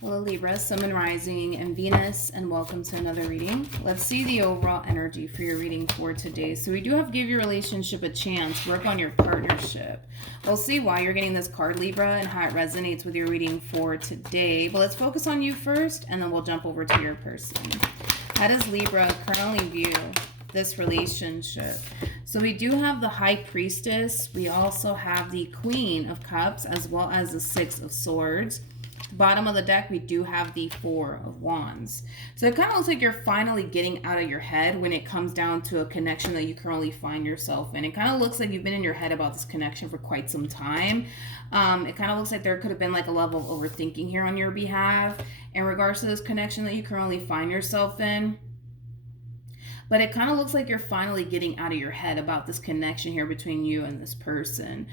Hello Libra, Sun and Rising, and Venus, and welcome to another reading. Let's see the overall energy for your reading for today. So we do have to give your relationship a chance, work on your partnership. We'll see why you're getting this card, Libra, and how it resonates with your reading for today. But let's focus on you first, and then we'll jump over to your person. How does Libra currently view this relationship? So we do have the High Priestess. We also have the Queen of Cups, as well as the Six of Swords. Bottom of the deck, we do have the Four of Wands. So it kind of looks like you're finally getting out of your head when it comes down to a connection that you currently find yourself in. It kind of looks like you've been in your head about this connection for quite some time. It kind of looks like there could have been like a level of overthinking here on your behalf in regards to this connection that you currently find yourself in. But it kind of looks like you're finally getting out of your head about this connection here between you and this person,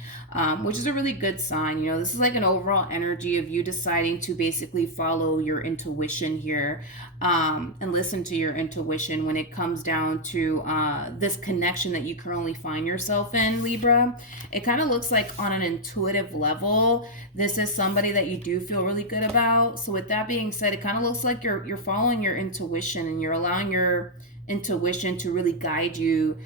which is a really good sign. You know, this is like an overall energy of you deciding to basically follow your intuition here, and listen to your intuition when it comes down to this connection that you currently find yourself in, Libra. It kind of looks like on an intuitive level, this is somebody that you do feel really good about. So with that being said, it kind of looks like you're following your intuition and you're allowing your intuition to really guide you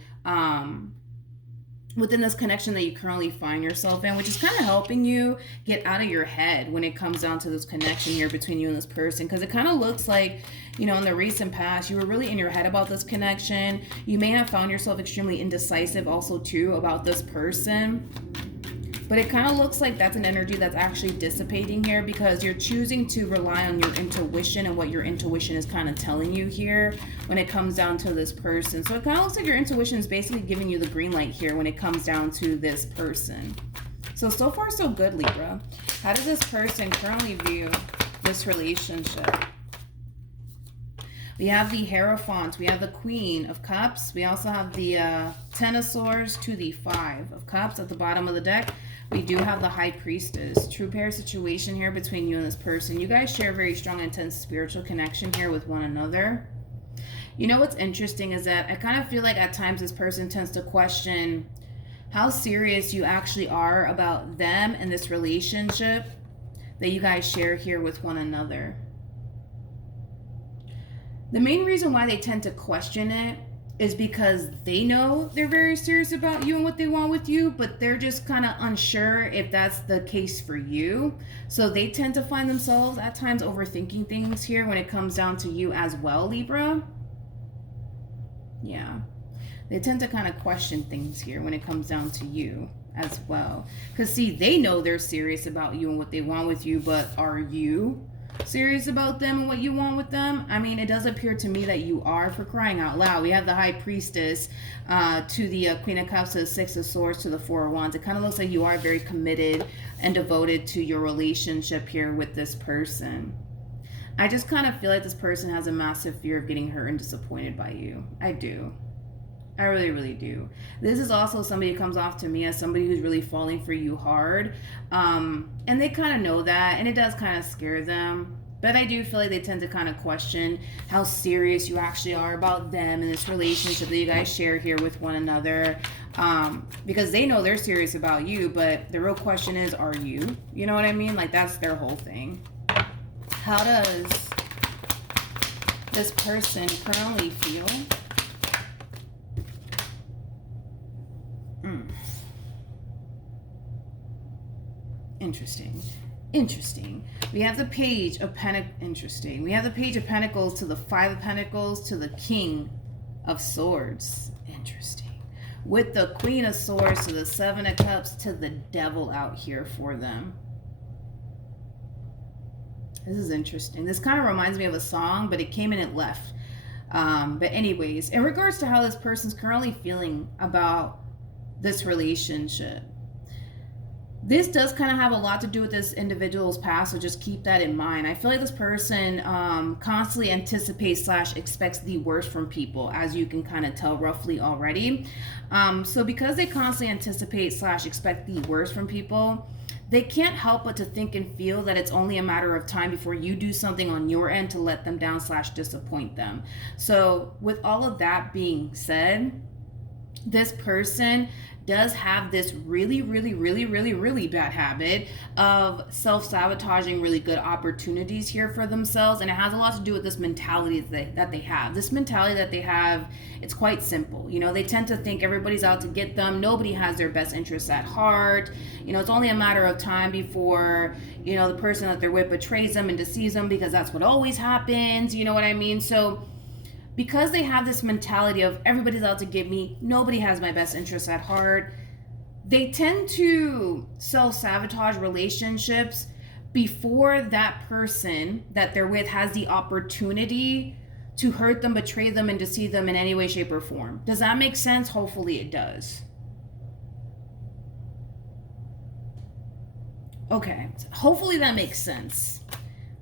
within this connection that you currently find yourself in, which is kind of helping you get out of your head when it comes down to this connection here between you and this person. Because it kind of looks like, you know, in the recent past, you were really in your head about this connection. You may have found yourself extremely indecisive also too about this person. But it kind of looks like that's an energy that's actually dissipating here because you're choosing to rely on your intuition and what your intuition is kind of telling you here when it comes down to this person. So it kind of looks like your intuition is basically giving you the green light here when it comes down to this person. So far so good, Libra. How does this person currently view this relationship? We have the Hierophant, we have the Queen of Cups, we also have the Ten of Swords to the Five of Cups at the bottom of the deck. We do have the High Priestess. True pair situation here between you and this person. You guys share a very strong, intense spiritual connection here with one another. You know what's interesting is that I kind of feel like at times this person tends to question how serious you actually are about them and this relationship that you guys share here with one another. The main reason why they tend to question it is because they know they're very serious about you and what they want with you, but they're just kind of unsure if that's the case for you. So they tend to find themselves at times overthinking things here when it comes down to you as well, Libra. Yeah. They tend to kind of question things here when it comes down to you as well. Because see, they know they're serious about you and what they want with you, but are you serious about them and what you want with them? I mean, it does appear to me that you are, for crying out loud. We have the High Priestess to the Queen of Cups, to the Six of Swords, to the Four of Wands. It kind of looks like you are very committed and devoted to your relationship here with this person. I just kind of feel like this person has a massive fear of getting hurt and disappointed by you. I do. I really, really do. This is also somebody who comes off to me as somebody who's really falling for you hard. And they kind of know that, and it does kind of scare them. But I do feel like they tend to kind of question how serious you actually are about them and this relationship that you guys share here with one another. Because they know they're serious about you, but the real question is, are you? You know what I mean? Like, that's their whole thing. How does this person currently feel? Interesting. We have the Page of Pentacles. We have the Page of Pentacles to the Five of Pentacles to the King of Swords. Interesting. With the Queen of Swords to the Seven of Cups to the Devil out here for them. This is interesting. This kind of reminds me of a song, but it came and it left. But anyways, in regards to how this person's currently feeling about this relationship, this does kind of have a lot to do with this individual's past, so just keep that in mind. I feel like this person constantly anticipates / expects the worst from people, as you can kind of tell roughly already. So because they constantly anticipate / expect the worst from people, they can't help but to think and feel that it's only a matter of time before you do something on your end to let them down / disappoint them. So with all of that being said, this person does have this really, really, really, really, really bad habit of self-sabotaging really good opportunities here for themselves. And it has a lot to do with this mentality that they have. This mentality that they have, it's quite simple. You know, they tend to think everybody's out to get them. Nobody has their best interests at heart. You know, it's only a matter of time before, you know, the person that they're with betrays them and deceives them, because that's what always happens. You know what I mean? So because they have this mentality of everybody's out to get me, nobody has my best interests at heart, they tend to self-sabotage relationships before that person that they're with has the opportunity to hurt them, betray them, and deceive them in any way, shape, or form. Does that make sense? Hopefully it does. Okay, hopefully that makes sense.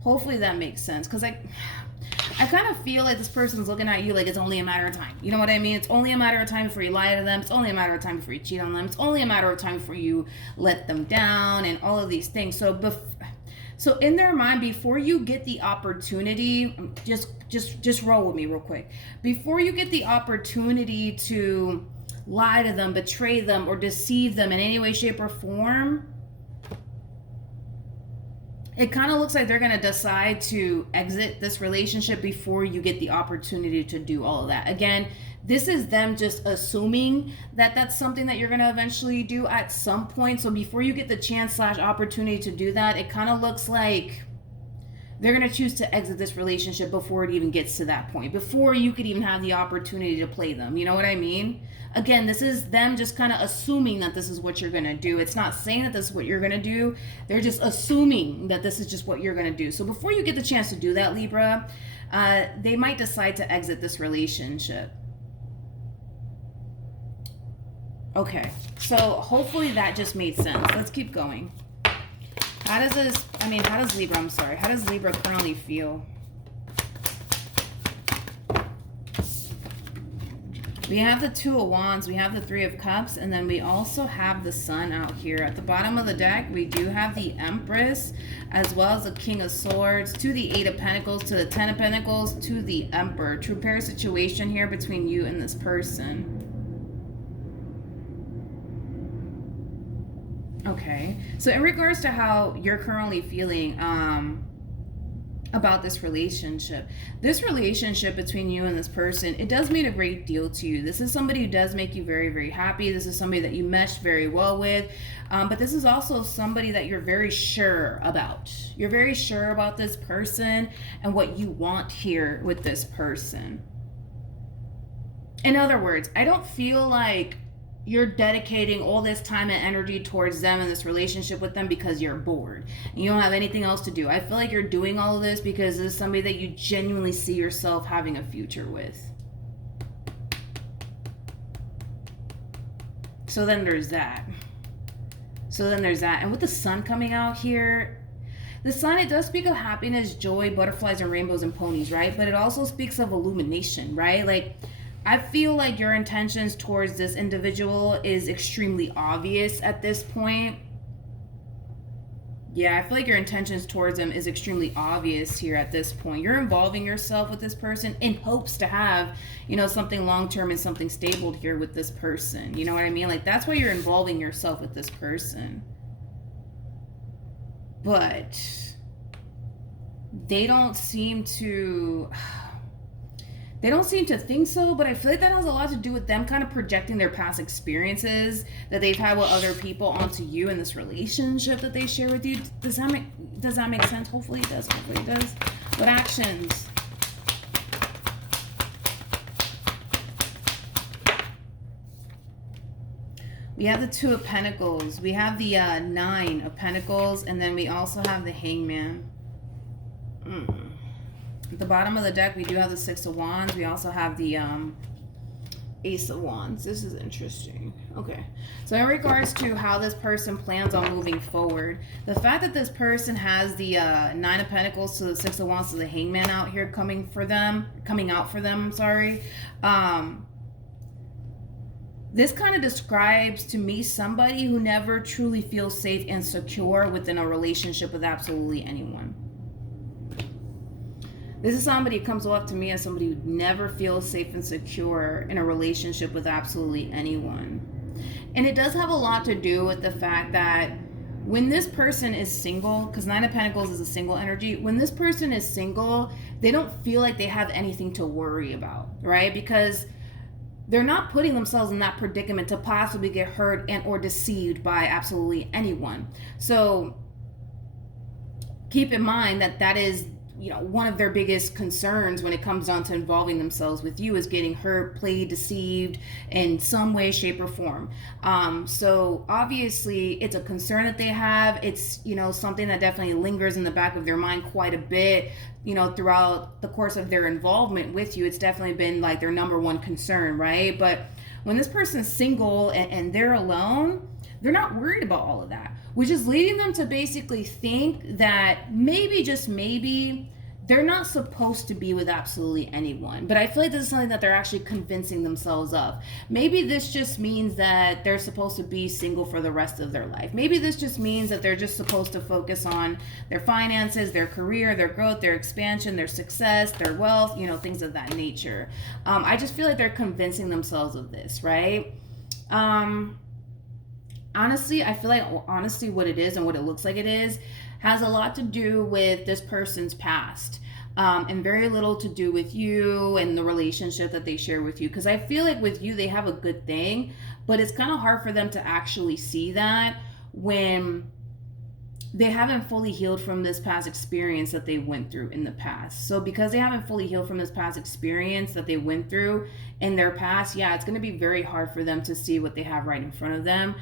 Hopefully that makes sense, because I kind of feel like this person's looking at you like it's only a matter of time. You know what I mean? It's only a matter of time before you lie to them. It's only a matter of time before you cheat on them. It's only a matter of time before you let them down and all of these things. So in their mind, before you get the opportunity, just roll with me real quick. Before you get the opportunity to lie to them, betray them, or deceive them in any way, shape, or form, it kind of looks like they're going to decide to exit this relationship before you get the opportunity to do all of that. Again, this is them just assuming that that's something that you're going to eventually do at some point. So before you get the chance / opportunity to do that, it kind of looks like they're going to choose to exit this relationship before it even gets to that point, before you could even have the opportunity to play them. You know what I mean? Again, this is them just kind of assuming that this is what you're going to do. It's not saying that this is what you're going to do. They're just assuming that this is just what you're going to do. So before you get the chance to do that, Libra, they might decide to exit this relationship. Okay, so hopefully that just made sense. Let's keep going. How does Libra currently feel? We have the Two of Wands, we have the Three of Cups, and then we also have the Sun out here. At the bottom of the deck, we do have the Empress, as well as the King of Swords, to the Eight of Pentacles, to the Ten of Pentacles, to the Emperor. True pair situation here between you and this person. Okay, so in regards to how you're currently feeling about this relationship between you and this person, it does mean a great deal to you. This is somebody who does make you very, very happy. This is somebody that you meshed very well with, but this is also somebody that you're very sure about. You're very sure about this person and what you want here with this person. In other words, I don't feel like you're dedicating all this time and energy towards them and this relationship with them because you're bored and you don't have anything else to do. I feel like you're doing all of this because this is somebody that you genuinely see yourself having a future with. So then there's that. And with the Sun coming out here, the Sun, it does speak of happiness, joy, butterflies, and rainbows and ponies, right? But it also speaks of illumination, right? Like, I feel like your intentions towards this individual is extremely obvious at this point. Yeah, I feel like your intentions towards them is extremely obvious here at this point. You're involving yourself with this person in hopes to have, you know, something long-term and something stable here with this person. You know what I mean? Like, that's why you're involving yourself with this person. But they don't seem to think so, but I feel like that has a lot to do with them kind of projecting their past experiences that they've had with other people onto you in this relationship that they share with you. Does that make sense? Hopefully it does. What actions? We have the Two of Pentacles. We have the Nine of Pentacles, and then we also have the Hangman. At the bottom of the deck, we do have the Six of Wands. We also have the Ace of Wands. This is interesting. Okay. So in regards to how this person plans on moving forward, the fact that this person has the Nine of Pentacles to the Six of Wands to the Hangman out here coming out for them, this kind of describes to me somebody who never truly feels safe and secure within a relationship with absolutely anyone. This is somebody who comes off to me as somebody who never feels safe and secure in a relationship with absolutely anyone. And it does have a lot to do with the fact that when this person is single, because Nine of Pentacles is a single energy, when this person is single, they don't feel like they have anything to worry about, right? Because they're not putting themselves in that predicament to possibly get hurt and or deceived by absolutely anyone. So keep in mind that that is, you know, one of their biggest concerns when it comes down to involving themselves with you is getting hurt, played, deceived in some way, shape, or form. So obviously it's a concern that they have. It's, you know, something that definitely lingers in the back of their mind quite a bit, you know, throughout the course of their involvement with you. It's definitely been like their number one concern, right? But when this person's single and they're alone, they're not worried about all of that, which is leading them to basically think that maybe, just maybe, they're not supposed to be with absolutely anyone. But I feel like this is something that they're actually convincing themselves of. Maybe this just means that they're supposed to be single for the rest of their life. Maybe this just means that they're just supposed to focus on their finances, their career, their growth, their expansion, their success, their wealth, you know, things of that nature. I just feel like they're convincing themselves of this, right? Honestly, I feel like what it is and what it looks like it is has a lot to do with this person's past, and very little to do with you and the relationship that they share with you. Because I feel like with you, they have a good thing, but it's kind of hard for them to actually see that when they haven't fully healed from this past experience that they went through in the past. So because they haven't fully healed from this past experience that they went through in their past, yeah, it's going to be very hard for them to see what they have right in front of them,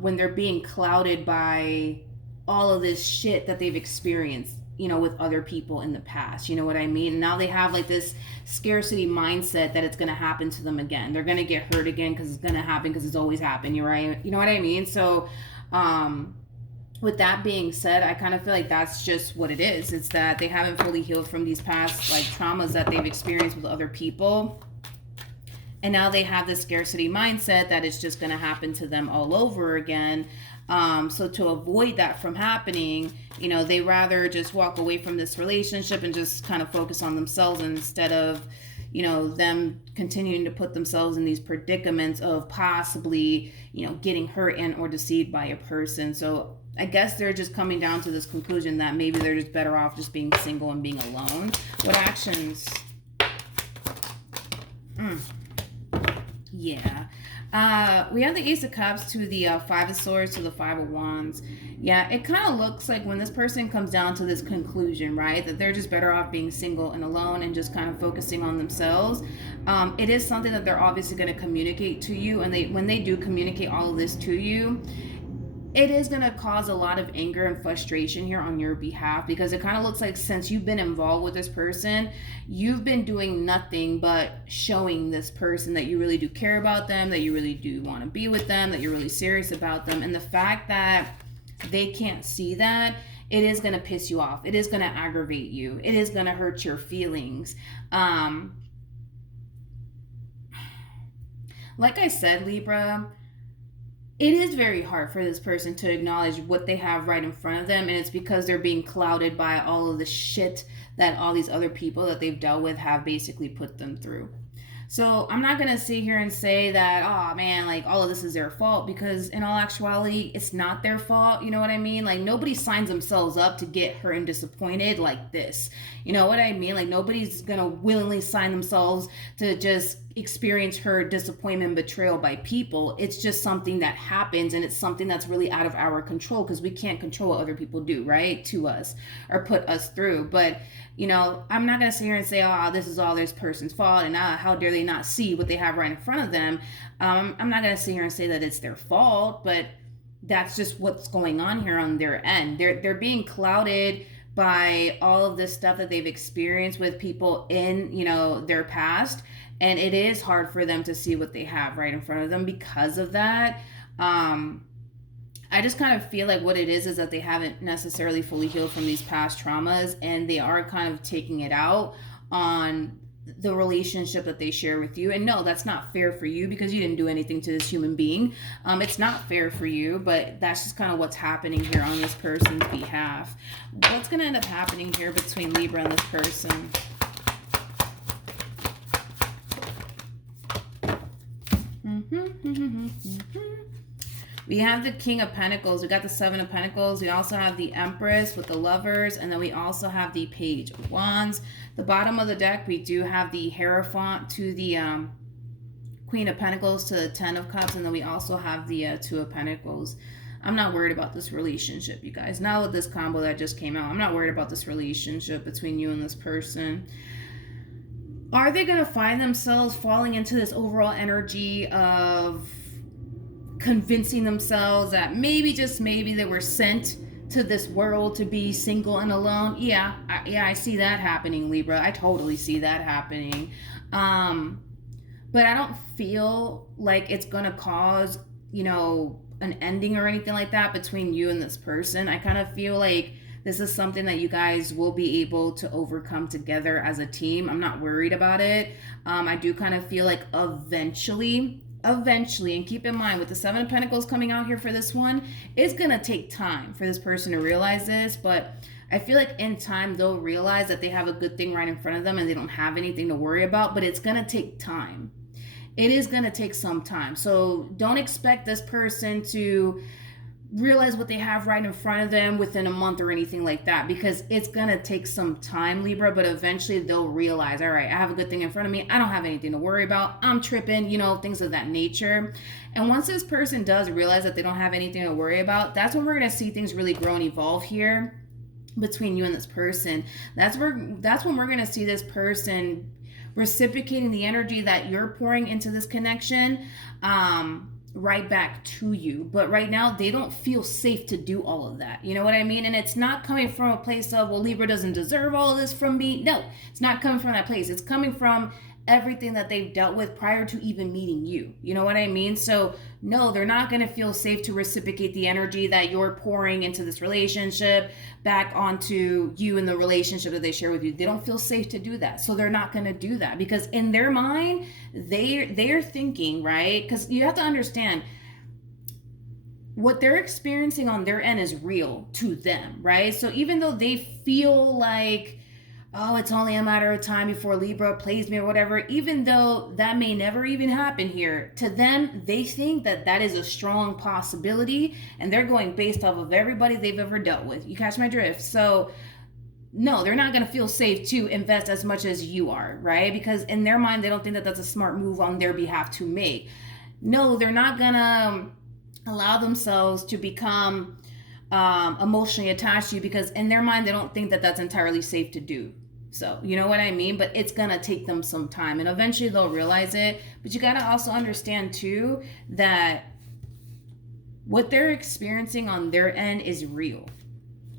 when they're being clouded by all of this shit that they've experienced, you know, with other people in the past. You know what I mean? And now they have like this scarcity mindset that it's going to happen to them again. They're going to get hurt again because it's going to happen because it's always happened. You're right. You know what I mean? So, with that being said, I kind of feel like that's just what it is. It's that they haven't fully healed from these past like traumas that they've experienced with other people. And now they have this scarcity mindset that it's just going to happen to them all over again. So to avoid that from happening, you know, they rather just walk away from this relationship and just kind of focus on themselves instead of, you know, them continuing to put themselves in these predicaments of possibly, you know, getting hurt and or deceived by a person. So I guess they're just coming down to this conclusion that maybe they're just better off just being single and being alone. What actions? Yeah. We have the Ace of Cups to the Five of Swords to the Five of Wands. Yeah, it kind of looks like when this person comes down to this conclusion, right, that they're just better off being single and alone and just kind of focusing on themselves. It is something that they're obviously going to communicate to you. And when they do communicate all of this to you, it is going to cause a lot of anger and frustration here on your behalf, because it kind of looks like since you've been involved with this person, you've been doing nothing but showing this person that you really do care about them, that you really do want to be with them, that you're really serious about them. And the fact that they can't see that, it is going to piss you off. It is going to aggravate you. It is going to hurt your feelings. Like I said, Libra, it is very hard for this person to acknowledge what they have right in front of them, and it's because they're being clouded by all of the shit that all these other people that they've dealt with have basically put them through. So I'm not going to sit here and say that, oh man, like all of this is their fault, because in all actuality, it's not their fault. You know what I mean? Like nobody signs themselves up to get hurt and disappointed like this. You know what I mean? Like nobody's going to willingly sign themselves to just experience hurt, disappointment, betrayal by people. It's just something that happens, and it's something that's really out of our control, because we can't control what other people do, right, to us or put us through. But you know, I'm not going to sit here and say, oh, this is all this person's fault, and how dare they not see what they have right in front of them. I'm not going to sit here and say that it's their fault, but that's just what's going on here on their end. They're being clouded by all of this stuff that they've experienced with people in, you know, their past, and it is hard for them to see what they have right in front of them because of that. I just kind of feel like what it is that they haven't necessarily fully healed from these past traumas, and they are kind of taking it out on the relationship that they share with you. And no, that's not fair for you, because you didn't do anything to this human being. It's not fair for you, but that's just kind of what's happening here on this person's behalf. What's going to end up happening here between Libra and this person? We have the King of Pentacles. We got the Seven of Pentacles. We also have the Empress with the Lovers. And then we also have the Page of Wands. The bottom of the deck, we do have the Hierophant to the Queen of Pentacles to the Ten of Cups. And then we also have the Two of Pentacles. I'm not worried about this relationship, you guys. Now with this combo that just came out, I'm not worried about this relationship between you and this person. Are they going to find themselves falling into this overall energy of convincing themselves that maybe, just maybe, they were sent to this world to be single and alone? Yeah, I see that happening, Libra. I totally see that happening. But I don't feel like it's going to cause, you know, an ending or anything like that between you and this person. I kind of feel like this is something that you guys will be able to overcome together as a team. I'm not worried about it. I do kind of feel like eventually, and keep in mind with the Seven of Pentacles coming out here for this one, it's going to take time for this person to realize this, but I feel like in time they'll realize that they have a good thing right in front of them and they don't have anything to worry about, but it's going to take time. It is going to take some time. So don't expect this person to realize what they have right in front of them within a month or anything like that, because it's going to take some time, Libra, but eventually they'll realize, all right, I have a good thing in front of me. I don't have anything to worry about. I'm tripping, you know, things of that nature. And once this person does realize that they don't have anything to worry about, that's when we're going to see things really grow and evolve here between you and this person. That's when we're going to see this person reciprocating the energy that you're pouring into this connection right back to you. But right now they don't feel safe to do all of that, you know what I mean? And it's not coming from a place of, well, Libra doesn't deserve all of this from me. No, it's not coming from that place. It's coming from everything that they've dealt with prior to even meeting you, you know what I mean? So no, they're not going to feel safe to reciprocate the energy that you're pouring into this relationship back onto you and the relationship that they share with you. They don't feel safe to do that. So they're not going to do that, because in their mind, they're thinking, right? Because you have to understand, what they're experiencing on their end is real to them, right? So even though they feel like, oh, it's only a matter of time before Libra plays me or whatever, even though that may never even happen here, to them, they think that that is a strong possibility, and they're going based off of everybody they've ever dealt with. You catch my drift? So no, they're not going to feel safe to invest as much as you are, right? Because in their mind, they don't think that that's a smart move on their behalf to make. No, they're not going to allow themselves to become emotionally attached to you, because in their mind, they don't think that that's entirely safe to do. So, you know what I mean? But it's going to take them some time, and eventually they'll realize it. But you got to also understand too that what they're experiencing on their end is real.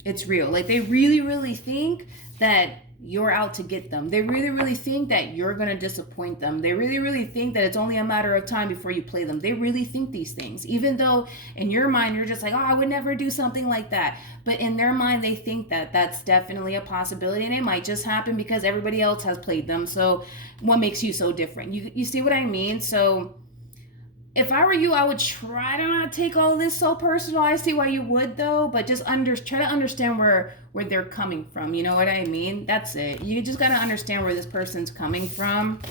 It's real. Like, they really, really think that you're out to get them. They really, really think that you're going to disappoint them. They really, really think that it's only a matter of time before you play them. They really think these things, even though in your mind, you're just like, oh, I would never do something like that. But in their mind, they think that that's definitely a possibility, and it might just happen because everybody else has played them. So what makes you so different? You see what I mean? So if I were you, I would try to not take all of this so personal. I see why you would, though, but just try to understand where they're coming from. You know what I mean? That's it. You just got to understand where this person's coming from.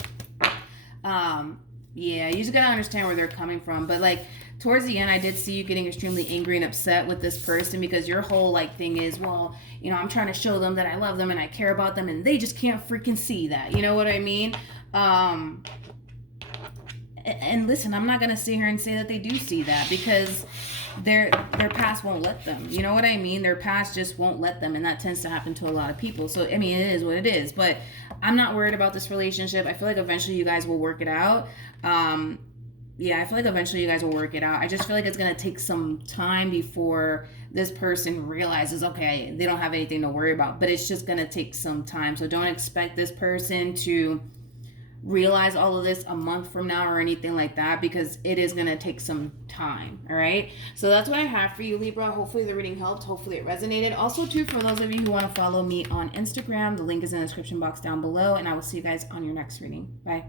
Yeah, you just got to understand where they're coming from. But like towards the end, I did see you getting extremely angry and upset with this person, because your whole like thing is, well, you know, I'm trying to show them that I love them and I care about them, and they just can't freaking see that. You know what I mean? And listen, I'm not going to sit here and say that they do see that, because their past won't let them. You know what I mean? Their past just won't let them, and that tends to happen to a lot of people. So, I mean, it is what it is. But I'm not worried about this relationship. I feel like eventually you guys will work it out. Yeah, I feel like eventually you guys will work it out. I just feel like it's going to take some time before this person realizes, okay, they don't have anything to worry about. But it's just going to take some time. So don't expect this person to realize all of this a month from now or anything like that, because it is going to take some time. All right, so that's what I have for you, Libra. Hopefully the reading helped. Hopefully it resonated. Also too, for those of you who want to follow me on Instagram, the link is in the description box down below, and I will see you guys on your next reading. Bye.